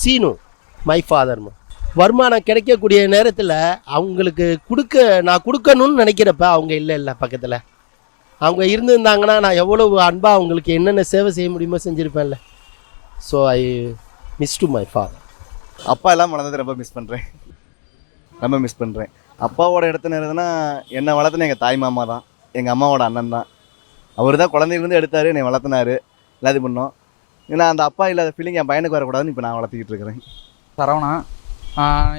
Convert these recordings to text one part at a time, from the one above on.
Seenu my ஃபாதர்மா. வருமானம் கிடைக்கக்கூடிய நேரத்தில் அவங்களுக்கு நான் கொடுக்கணும்னு நினைக்கிறப்ப அவங்க இல்லை பக்கத்தில். அவங்க இருந்திருந்தாங்கன்னா நான் எவ்வளவு அன்பாக அவங்களுக்கு என்னென்ன சேவை செய்ய முடியுமோ செஞ்சுருப்பேன்ல. So I miss to my father. அப்பா எல்லாம் வளர்ந்தது ரொம்ப மிஸ் பண்ணுறேன். அப்பாவோட இடத்துல இருந்ததுன்னா என்னை வளர்த்துன எங்கள் தாய் மாமா தான், எங்கள் அம்மாவோட அண்ணன் தான். அவர் தான் குழந்தையிலேருந்து எடுத்தார், என்னை வளர்த்தினார், எல்லாம் இது பண்ணோம். ஏன்னா அந்த அப்பா இல்லாத ஃபீலிங் என் பையனுக்கு வரக்கூடாதுன்னு இப்போ நான் வளர்த்துக்கிட்டு இருக்கிறேன். சரவணா.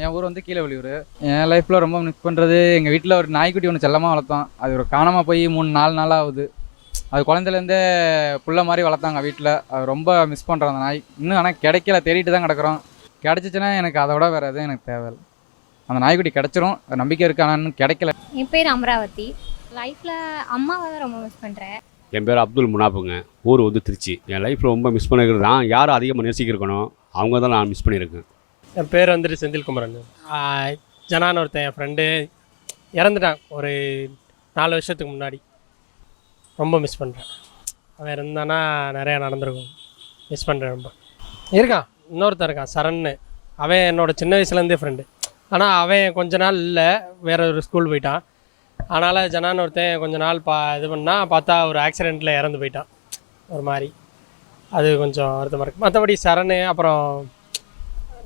என் ஊர் வந்து கீழவெளியூர். என் லைஃப்பில் ரொம்ப மிஸ் பண்ணுறது, எங்கள் வீட்டில் ஒரு நாய்க்குட்டி ஒன்று செல்லமாக வளர்த்தோம். அது ஒரு காணாமல் போய் 3-4 நாள் ஆகுது. அது குழந்தைலேருந்தே புள்ள மாதிரி வளர்த்தாங்க வீட்டில். அது ரொம்ப மிஸ் பண்ணுறோம் அந்த நாய். இன்னும் ஆனால் கிடைக்கல, தேடிட்டு தான் கிடக்குறோம். கிடச்சிச்சின்னா எனக்கு அதை விட வேறு எதுவும் எனக்கு தேவையில்லை. அந்த நாய்க்குட்டி கிடச்சிரும், நம்பிக்கை இருக்கு. ஆனால் இன்னும் கிடைக்கல. என் பேர் அமராவதி. லைஃப்பில் அம்மாவை தான் ரொம்ப மிஸ் பண்ணுறேன். என் பேர் அப்துல் முனாஃபுங்க. ஊர் வந்து திருச்சி. என் லைஃப்பில் ரொம்ப மிஸ் பண்ணிக்கிறது நான் யாரும் அதிகமாக நேசிக்கிருக்கணும், அவங்க தான் நான் மிஸ் பண்ணியிருக்கேன். என் பேர் வந்துட்டு செந்தில்குமரன். ஜனான்னு ஒருத்தன் என் ஃப்ரெண்டு இறந்துட்டான் ஒரு 4 வருஷத்துக்கு முன்னாடி. ரொம்ப மிஸ் பண்ணுறேன். அவன் இருந்தானா நிறையா நடந்திருக்கும். மிஸ் பண்ணுறேன் ரொம்ப. இருக்கான் இன்னொருத்தன் இருக்கான் சரண்னு. அவன் என்னோடய சின்ன வயசுலேருந்தே ஃப்ரெண்டு. ஆனால் அவன் கொஞ்ச நாள் இல்லை, வேறு ஒரு ஸ்கூல் போயிட்டான். அதனால் ஜனான்னு ஒருத்தன் கொஞ்ச நாள் இது பண்ணால் பார்த்தா ஒரு ஆக்சிடெண்ட்டில் இறந்து போயிட்டான். ஒரு மாதிரி அது கொஞ்சம் வருத்தமாக இருக்குது. மற்றபடி சரண் அப்புறம்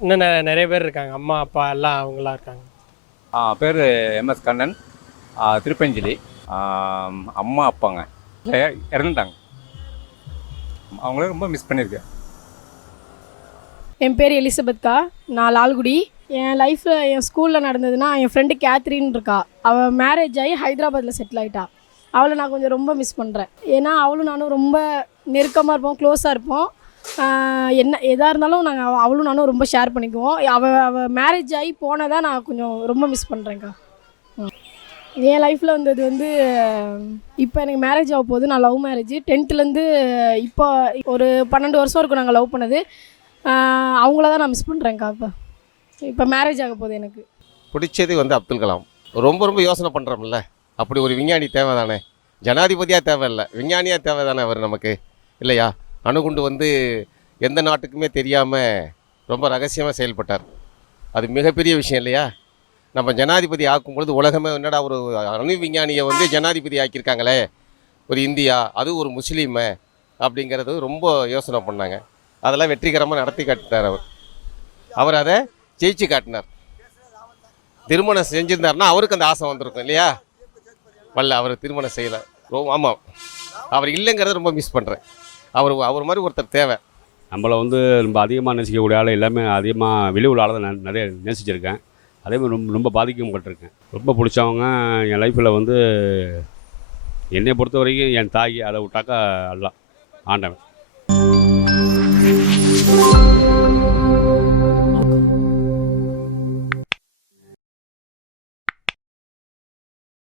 இன்னும் நிறைய பேர் இருக்காங்க. அம்மா அப்பா எல்லாம் அவங்களாம் இருக்காங்க. பேர் எம்எஸ் கண்ணன், திருப்பஞ்சலி. அம்மா அப்பாங்க இறந்துட்டாங்க. அவங்களே ரொம்ப மிஸ் பண்ணியிருக்கேன். என் பேர் எலிசபெத்கா. நான் லால்குடி. என் லைஃப்பில் என் ஸ்கூலில் நடந்ததுன்னா என் ஃப்ரெண்டு கேத்ரின் இருக்கா. அவள் மேரேஜ் ஆகி ஹைதராபாத்தில் செட்டில் ஆகிட்டா. அவளை நான் கொஞ்சம் ரொம்ப மிஸ் பண்ணுறேன். ஏன்னா அவளும் நானும் ரொம்ப நெருக்கமாக இருப்போம், க்ளோஸாக இருப்போம். என்ன எதாக இருந்தாலும் நாங்கள் அவளும் நானும் ரொம்ப ஷேர் பண்ணிக்குவோம். அவள் மேரேஜ் ஆகி போனதான் நான் கொஞ்சம் ரொம்ப மிஸ் பண்ணுறேன்க்கா. என் லைஃப்பில் வந்தது வந்து இப்போ எனக்கு மேரேஜ் ஆக போகுது. நான் லவ் மேரேஜ் 10th இப்போ ஒரு 12 வருஷம் இருக்கும் நாங்கள் லவ் பண்ணது. அவங்கள தான் நான் மிஸ் பண்ணுறேன்க்கா. இப்போ மேரேஜ் ஆக போகுது. எனக்கு பிடிச்சது வந்து அப்துல் கலாம். ரொம்ப யோசனை பண்ணுறோம்ல. அப்படி ஒரு விஞ்ஞானி தேவை தானே, ஜனாதிபதியாக தேவையில்லை, விஞ்ஞானியாக தேவை தானே அவர் நமக்கு, இல்லையா? அணுகுண்டு வந்து எந்த நாட்டுக்குமே தெரியாமல் ரொம்ப ரகசியமாக செயல்பட்டார். அது மிகப்பெரிய விஷயம் இல்லையா? நம்ம ஜனாதிபதி ஆக்கும்பொழுது உலகமே என்னடா ஒரு அணு விஞ்ஞானியை வந்து ஜனாதிபதி ஆக்கியிருக்காங்களே, ஒரு இந்தியா, அது ஒரு முஸ்லீமை அப்படிங்கிறது ரொம்ப யோசனை பண்ணாங்க. அதெல்லாம் வெற்றிகரமாக நடத்தி காட்டினார் அவர் அதை ஜெயிச்சு காட்டினார். திருமணம் செஞ்சுருந்தாருன்னா அவருக்கு அந்த ஆசை வந்திருக்கும் இல்லையா? அவர் திருமணம் செய்யலை. ஆமாம், அவர் இல்லைங்கிறத ரொம்ப மிஸ் பண்ணுறேன். அவர் மாதிரி ஒருத்தர் தேவை. நம்மளை வந்து ரொம்ப அதிகமாக நேசிக்கக்கூடிய ஆள், எல்லாமே அதிகமாக வெளியுள்ள ஆளை தான் நிறைய நேசிச்சிருக்கேன். அதே மாதிரி ரொம்ப பாதிக்கவும் பட்டிருக்கேன். ரொம்ப பிடிச்சவங்க என் லைஃப்பில் வந்து என்னை பொறுத்த வரைக்கும் என் தாய், அதை விட்டாக்கா எல்லாம் ஆண்டவன்.